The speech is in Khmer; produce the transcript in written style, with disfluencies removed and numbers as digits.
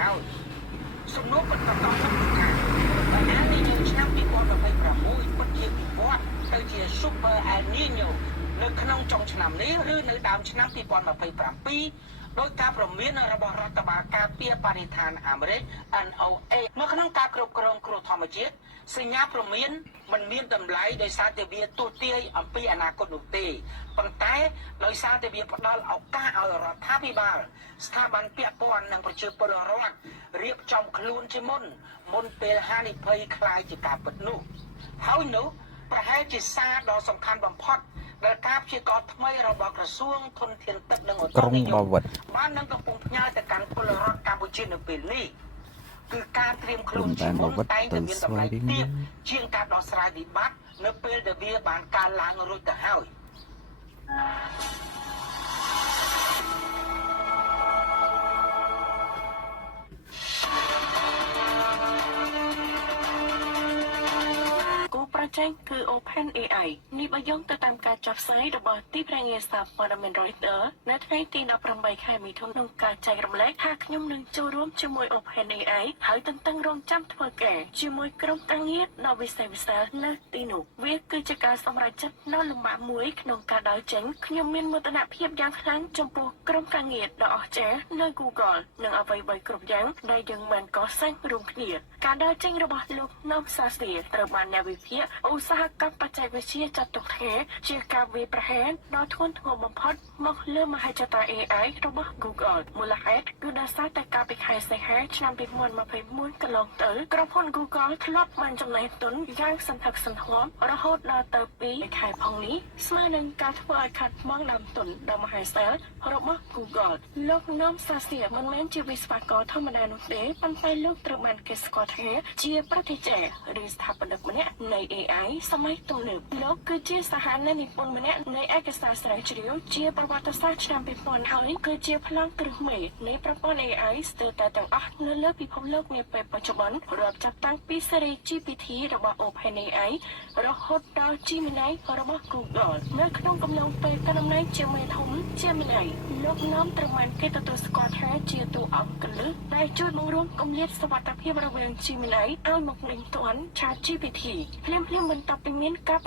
ហើយសំណួរបន្តទៅថាអានីញ៉ូឆ្នាំ2026ពិតជាវិវត្តទៅជា Super El Niño នៅក្នុងចុងឆ្នាំនេះឬនៅដើមឆ្នាំ2027ដោយការព្រមានរបស់រដ្ឋបាលការពារបរិស្ថានអាមេរិក NOAA នៅក្នុងការគ្រប់គ្រងគ្រោះធម្មជាតិសញ្ញាព្រមានមិនមានតម្លៃដោយសារតែវាទូទាយអំពីអនាគតនោះទេប៉ុន្តែដោយសារតែវាផ្ដល់ឱកាសឲ្យរដ្ឋាភិបាលស្ថាប័នពាក់ព័ន្ធនិងប្រជាពលរដ្ឋរៀបចំខ្លួនជាមុនពេលហានិភ័យคล้ายជាការពិតនោះហើយនោះប្រហែលជាសារដ៏សំខាន់បំផុតដែលការព្យាករណ៍ថ្មីរបស់ក្រសួងធនធានទឹកនិងឧស្សាហកម្មបាននឹងកំពុងផ្ញើទៅកាន់ពលរដ្ឋកម្ពុជានៅពេលនេះគឺការត្រៀមខ្លួនជាមុនតែងតែមានតម្លៃទាបជាងការដោះស្រាយវិបត្តិនៅពេលដែលវាបានកើតឡើងរួចទៅហើយប្រជែងគឺ OpenAI នេះបើយោងទៅតាមការចុះផ្សាយរបស់ទីភ្នាក់ងារសារព័ត៌មាន Reuters នៅថ្ងៃទី18ខែមិថុនាក្នុងការចែករំលែកថាខ្ញុំនឹងចូលរួមជាមួយ OpenAI ហើយទន្ទឹងរង់ចាំធ្វើការជាមួយក្រុមការងារដ៏វិសេសវិសាលនៅទីនោះវាគឺជាការសម្រេចចិត្តដ៏លំបាកមួយក្នុងការដើរចេញខ្ញុំមានមោទនភាពយ៉ាងខ្លាំងចំពោះក្រុមការងារដ៏អស្ចារ្យនៅ Google និងអ្វីៗគ្រប់យ៉ាងដែលយើងបានកសាងរួមគ្នាការដើរចេញរបស់លោក Nom Sastia ត្រូវបានអ្នកវិភាគឧស្សាហកម្មបច្ចេកវិទ្យាចាត់ទុកថាជាការវាយប្រហារដ៏ធ្ងន់ធ្ងរបំផុតមកលើមហិច្ឆតា AI របស់ Google មូលហេតុគឺដោយសារតែកាលពីខែសីហាឆ្នាំ2021កន្លងទៅក្រុមហ៊ុន Google ធ្លាប់បានចំណាយទុនយ៉ាងសន្ធឹកសន្ធាប់រហូតដល់ទៅ2ខែផងនេះស្មើនឹងការធ្វើឲ្យខាត់បងដើមទុនដ៏មហាសាលរបស់ Google លោក Nom Sastia មិនមែនជាវិស្វករធម្មតានោះទេប៉ុន្តែលោកត្រូវបានគេស្គាល់ថាជាប្រតិចារ្យឬស្ថាបនិកម្នាក់នៃ AI សម័យទំនើបលោកគឺជាសហនានិពន្ធម្នាក់នៃឯកសារស្រាវជ្រាវជាប្រវត្តិសាស្ត្រឆ្នាំ2000ហើយគឺជាប្លង់គ្រឹះមេនៃប្រព័ន្ធ AI ស្ទើរតែទាំងអស់នៅលើពិភពលោកនាពេលបច្ចុប្បន្នរាប់ចាប់តាំងពីស៊េរី GPT របស់ OpenAI រហូតដល់ Gemini របស់ Google នៅក្នុងកំឡុងពេលកណ្ដាលអំណាចជាមេធំ Gemini លោកនាំត្រូវបានគេទទួលស្គាល់ថាជាតួអង្គកលឹះដែលជួយបង្រួមគម្លាតសុវត្ថិភាពរវាង Gemini ឲ្យមកលេងទាន់ ChatGPT ភ្លាមបន្ទាប់ពីមានការ